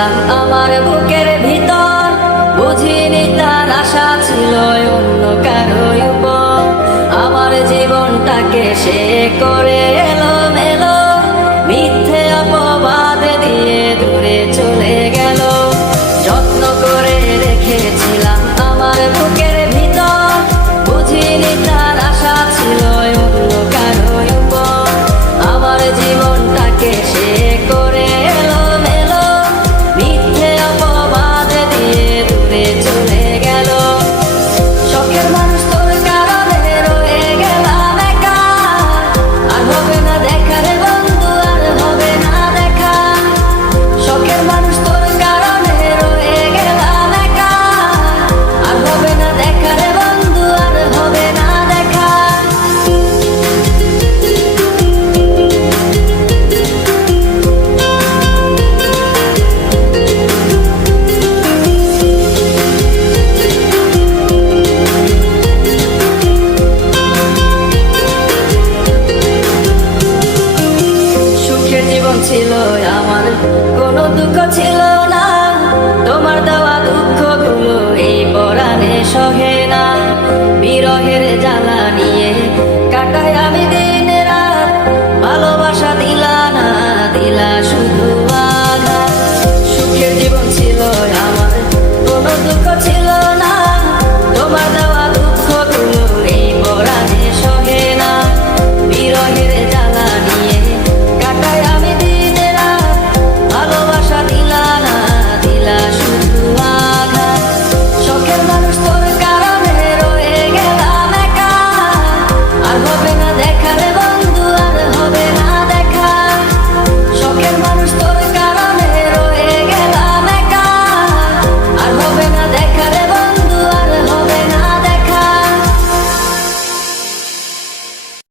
রেখেছিলাম আমার বুকের ভিতর, বুঝিনি তার আশা ছিল অন্য কারো উপর। আমার জীবনটাকে সে করে এলোমেলো, মিথ্যে অপবাদ দিয়ে দূরে চলে গেল। যত্ন করে রেখেছিলাম আমার বুকের ভিতর, বুঝিনি তার আশা ছিল অন্য কারো উপর। আমার জীবনটাকে সে করে এলোমেলো, মিথ্যে অপবাদ দিয়ে দূরে চলে গেল। শখের মানুষ তোর কারণে রয়ে গেলাম একা, আর হবে না দেখা রে বন্ধু, আর হবে না দেখা। শখের মানুষ তোর কারণে রয়ে গেলাম একা, আর হবে না দেখা রে বন্ধু, আর হবে না দেখা। সুখের জীবন ছিল আমার, কোনো দুঃখ ছিল